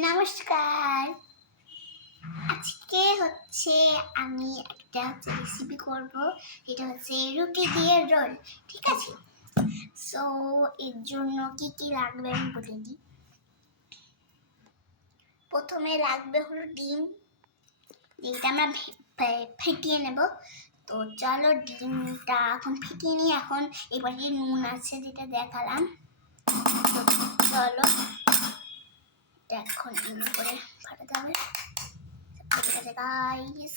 নমস্কার। আজকে আমি একটা রেসিপি করব, এটা রুটি দিয়ে রোল। ঠিক আছে, সো এর জন্য কি কি লাগবে আমি বলে দিই। প্রথমে লাগবে হলো ডিম, যেটা আমরা ফেটিয়ে নেব। তো চলো ডিমটা এখন ফেটিয়ে নিই। এখন এবারে নুন আছে যেটা দেখালাম, চলো এখন এমনি করে ফাটাতে হবে। গাইস,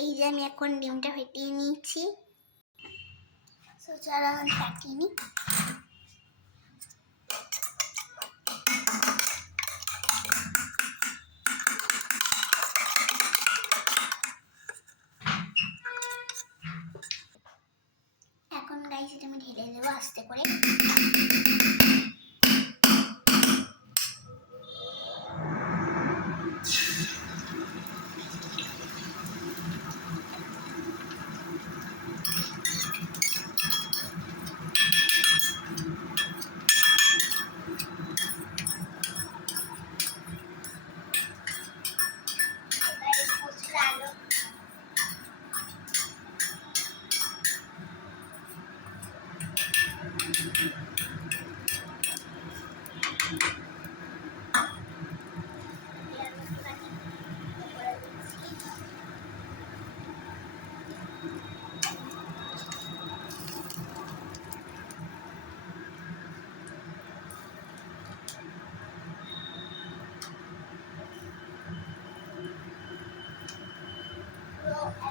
এই যে আমি এখন ডিমটা ফেটিয়ে নিয়েছি। সো চলো এখন ফাটিয়ে নিই। এখন গাইস এটা আমি ঢেলে দেবো আস্তে করে।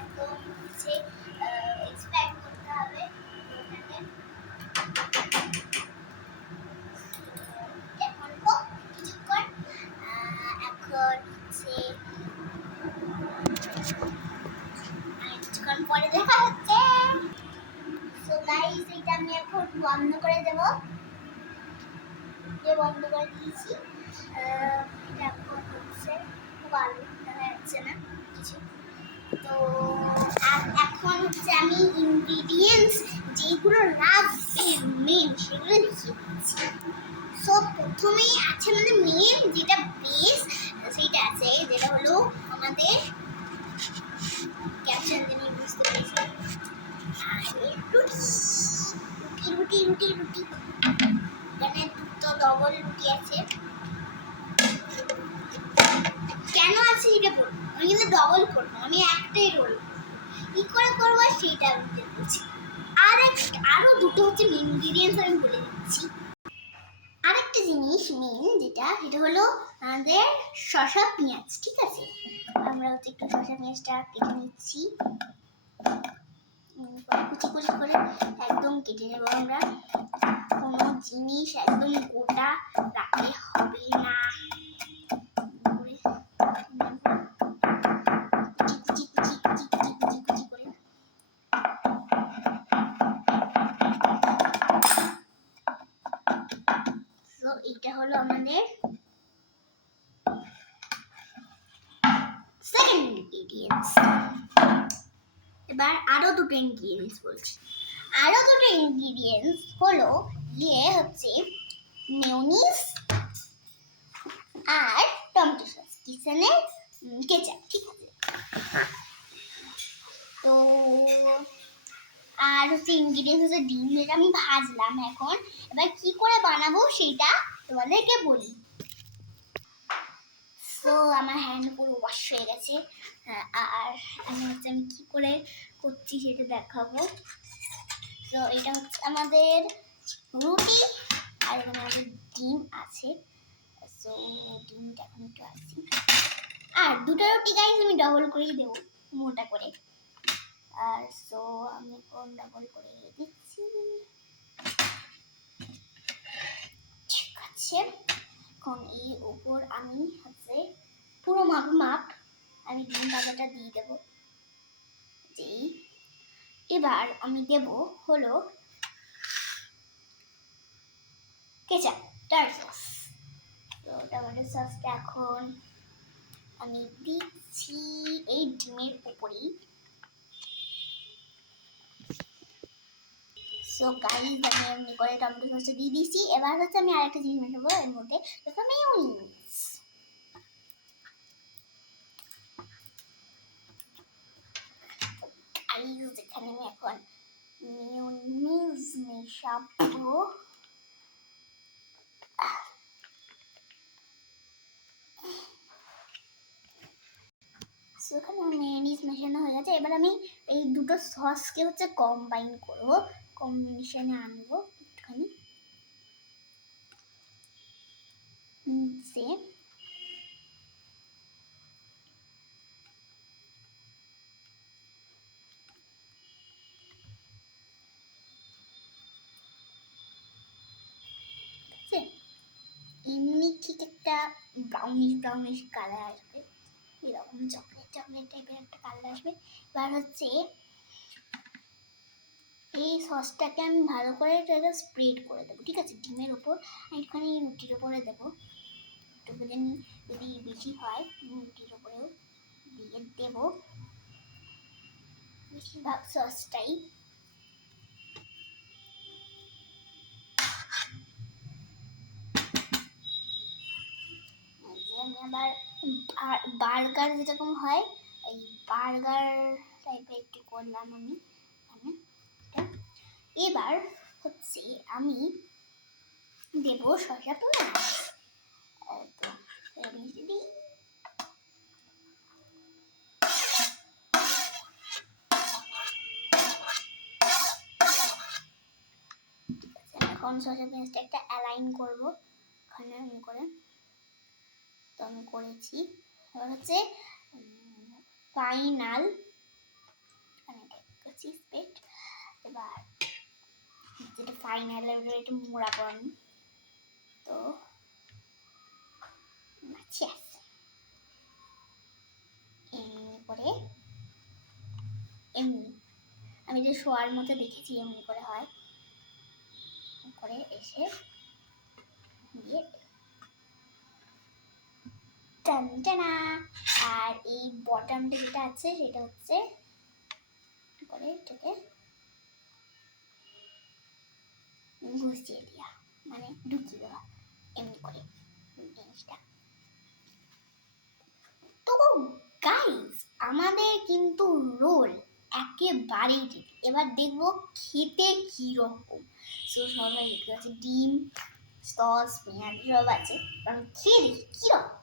একদম এক্সপ্যান্ড করতে হবে ওটাকে। এখন কিছুক্ষণ কিছুক্ষণ পরে দেখা হচ্ছে। সো গাইস এটা আমি এখন বন্ধ করে দেব। যে বন্ধ করে দিয়েছি, এটা এখন খুব আলো দেখা যাচ্ছে না কিছু। তো এখন আমি ইনগ্রিডিয়েন্টস যেগুলো লাগবে মেন সেগুলো লিখে দিচ্ছি। সো প্রথমেই আছে মানে মেন যেটা বেস, সেটা আছে যেটা হলো আমাদের ক্যাপশন দিয়ে বুঝতে পেরেছি। রুটি রুটি রুটি রুটি এখানে দুটো ডবল রুটি আছে। কেন আছে এটা বলবো, আমি কিন্তু ডবল করবো, আমি একটাই রোল কি করে করবো সেটা আমি বলছি। আরো দুটো মেন ইনগ্রিডিয়েন্টস আমি বলে দিচ্ছি। আরেকটা জিনিস মেন যেটা হলো আমাদের শসা পেঁয়াজ। ঠিক আছে, আমরা একটু শসা পেঁয়াজটা কেটে নিচ্ছি, কুচি কুচি করে একদম কেটে নেব। আমরা কোনো জিনিস একদম গোটা রাখলে হবে না, এটা হলো আমাদের সেকেন্ড ইনগ্রিডিয়েন্টস। এবার আরো দুটো ইনগ্রিডিয়েন্টস বলছি। আরো দুটো ইনগ্রিডিয়েন্টস হলো মেয়োনিজ আর টমেটো সস, কিচেনের কেচাপ। ঠিক আছে, তো আর ইনগ্রিডিয়েন্টস ডিম, যেটা আমি ভাজলাম। এখন এবার কি করে বানাবো সেটা তোমাদেরকে বলি। তো আমার হ্যান্ড পুরো ওয়াশ হয়ে গেছে, আর আমি কি করে করছি সেটা দেখাবো। তো এটা আমাদের রুটি, আর এখানে আমাদের ডিম আছে। সো ডিমটা এখন একটু আসছি, আর দুটো রুটি গাইস আমি ডবল করেই দেবো, মোটা করে। আর সো আমি এখন ডবল করে দিচ্ছি। ঠিক আছে, এখন এই উপর আমি পুরো মাপ আমি ডিম ভাজাটা দিয়ে দেবো। এবার আমি দেব হলো কেচাপ, টমেটো সস। তো টমেটো সসটা এখন আমি দিচ্ছি এই ডিমের উপরেই। সো গাইস আমি এমনি করে টমেটো সসটা দিয়ে দিয়েছি। এবার হচ্ছে আমি আরেকটা জিনিস মেশাবো এর মধ্যে, যেটা মেয়োনিজ। গাইস এখানে আমি এখন মেয়োনিজ মেশাবো। সো এখানে আমার মেয়োনিজ মেশানো হয়ে গেছে। এবার আমি এই দুটো সসকে হচ্ছে কম্বাইন করবো, কম্বিনেশনে আনবো একটুখানি নিচে। এমনি ঠিক একটা ব্রাউনিশ কালার আসবে, এরকম চকলেট টাইপের একটা কালার আসবে। এবার হচ্ছে এই সসটাকে আমি ভালো করে এটা স্প্রেড করে দেবো, ঠিক আছে? ডিমের ওপর একটুখানি রুটির ওপরে দেবো, একটু যদি বেশি হয় রুটির ওপরেও দিয়ে দেবো বেশিরভাগ সসটাই। আমি আবার বার্গার যেরকম হয় এই বার্গার টাইপের একটু করলাম আমি। এবার হচ্ছে আমি দেবো শসা পেঁয়াজ। তো এখন শসা পেঁয়াজটা একটা অ্যালাইন করবো ওখানে আমি করে, তো আমি করেছি। এবার হচ্ছে ফাইনাল আমি করছি স্পেট। এবার যেটা ফাইনাল একটু মোড়াবো আমি, তো এমনি করে এমনি আমি যে শোয়ার মতো দেখেছি এমনি করে হয় করে এসে দিয়ে টানটানা। আর এই বটমটা যেটা আছে সেটা হচ্ছে করে এটাকে ঘুষিয়ে দেওয়া, মানে ঢুকিয়ে দেওয়া এমনি করে জিনিসটা। তো গাইস আমাদের কিন্তু রোল একেবারেই ঠিক। এবার দেখবো খেতে কিরকম। সো সবাই দেখতে পাচ্ছে ডিম সস পেঁয়াজ সব আছে, আমি খেয়ে দেখি কিরকম।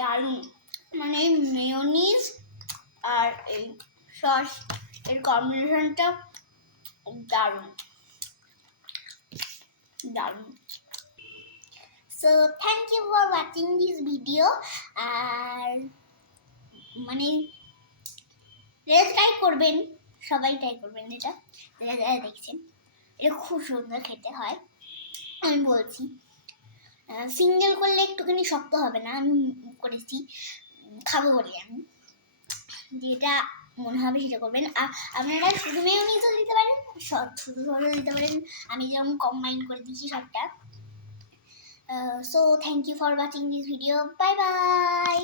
দারুণ, মানে মেয়োনিজ আর এই সস এর কম্বিনেশনটা দারুণ দারুণ। So thank you for watching this video. আর মানে ট্রাই করবেন, সবাই ট্রাই করবেন, যেটা যারা দেখছেন এটা খুব সুন্দর খেতে হয় আমি বলছি। সিঙ্গেল করলে একটুখানি শক্ত হবে না, আমি করেছি খাবো বলে আমি, যেটা মনে হবে সেটা করবেন। আর আপনারা শুধু মেয়োনিজও দিতে পারেন, শুধু সসও দিতে পারেন, আমি যেরকম কম্বাইন করে দিচ্ছি সবটা। So thank you for watching this video, bye by.